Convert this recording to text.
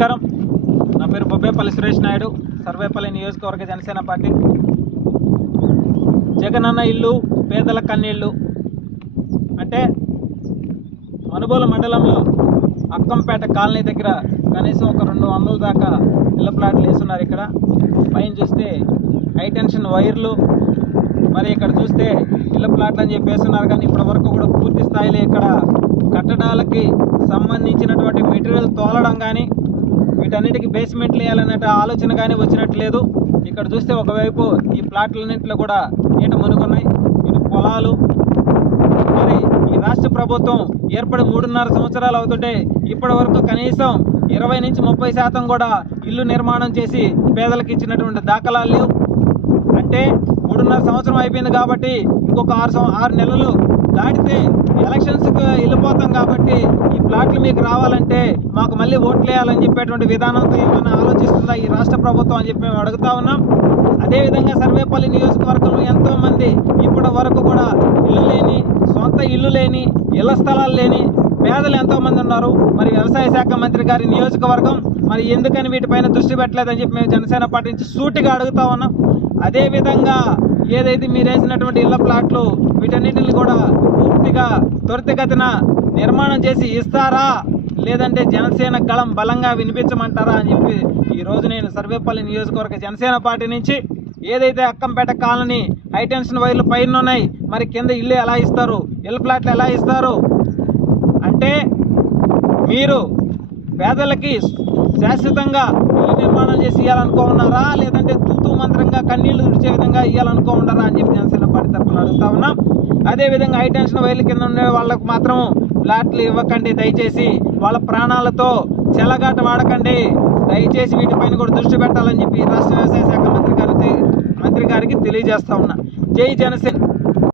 నమస్కారం. నా పేరు బొబ్బేపల్లి సురేష్ నాయుడు, సర్వేపల్లి నియోజకవర్గ జనసేన పార్టీ. జగనన్న ఇల్లు పేదల కన్నీళ్ళు అంటే మనుబోలు మండలంలో అక్కంపేట కాలనీ దగ్గర కనీసం ఒక 200 దాకా ఇళ్ల ప్లాట్లు వేస్తున్నారు. ఇక్కడ పైన చూస్తే హై టెన్షన్ వైర్లు, మరి ఇక్కడ చూస్తే ఇళ్ల ప్లాట్లు అని చెప్పి వేస్తున్నారు. కానీ ఇప్పటి వరకు కూడా పూర్తి స్థాయిలో ఇక్కడ కట్టడాలకి సంబంధించినటువంటి మెటీరియల్ తోలడం కానీ వీటన్నిటికీ బేస్మెంట్లు వేయాలనే ఆలోచన కానీ వచ్చినట్లేదు. ఇక్కడ చూస్తే ఒకవైపు ఈ ప్లాట్లన్నింటిలో కూడా నీట మునుగున్నాయి. ఇటు పొలాలు. మరి ఈ రాష్ట్ర ప్రభుత్వం ఏర్పడి 3.5 సంవత్సరాలు అవుతుంటే ఇప్పటి వరకు కనీసం 20 నుంచి 30% కూడా ఇల్లు నిర్మాణం చేసి పేదలకు ఇచ్చినటువంటి దాఖలాలు లేవు. అంటే 3.5 సంవత్సరం అయిపోయింది కాబట్టి ఇంకొక 6 నెలలు దాటితే ఎలక్షన్స్కి వెళ్ళిపోతాం కాబట్టి ఈ ప్లాట్లు మీకు రావాలంటే మాకు మళ్ళీ ఓట్లు వేయాలని చెప్పేటువంటి విధానంతో ఏమైనా ఆలోచిస్తుందా ఈ రాష్ట్ర ప్రభుత్వం అని చెప్పి మేము అడుగుతా ఉన్నాం. అదేవిధంగా సర్వేపల్లి నియోజకవర్గంలో ఎంతోమంది ఇప్పటి వరకు కూడా సొంత ఇల్లు లేని ఇళ్ల స్థలాలు లేని పేదలు ఎంతోమంది ఉన్నారు. మరి వ్యవసాయ శాఖ మంత్రి గారి నియోజకవర్గం మరి ఎందుకని వీటిపైన దృష్టి పెట్టలేదని చెప్పి మేము జనసేన పార్టీ నుంచి సూటిగా అడుగుతా ఉన్నాం. అదేవిధంగా ఏదైతే మీరు వేసినటువంటి ఇళ్ల ప్లాట్లు వీటన్నిటిని కూడా పూర్తిగా త్వరితగతిన నిర్మాణం చేసి ఇస్తారా, లేదంటే జనసేన గళం బలంగా వినిపించమంటారా అని చెప్పి ఈరోజు నేను సర్వేపల్లి నియోజకవర్గ జనసేన పార్టీ నుంచి ఏదైతే అక్కంపేట కాలనీ హై టెన్షన్ వైర్లు పైన ఉన్నాయి, మరి కింద ఇల్లు ఎలా ఇస్తారు, ఇళ్ల ప్లాట్లు ఎలా ఇస్తారు అంటే మీరు పేదలకి శాశ్వతంగా ఇల్లు నిర్మాణం చేసి ఇవ్వాలనుకోన్నారా, లేదంటే తూతూ మంత్రంగా కన్నీళ్లు విడిచే విధంగా ఇవ్వాలనుకోన్నారా అని చెప్పి జనసేన పార్టీ తరఫున అడుగుతా ఉన్నాం. అదేవిధంగా హై టెన్షన్ వైర్ల కింద ఉండే వాళ్ళకు మాత్రం ప్లాట్లు ఇవ్వకండి, దయచేసి వాళ్ళ ప్రాణాలతో చెలగాట వాడకండి, దయచేసి వీటిపైన కూడా దృష్టి పెట్టాలని చెప్పి రాష్ట్ర వ్యవసాయ శాఖ మంత్రి గారికి తెలియజేస్తా ఉన్నా. జై జనసేన.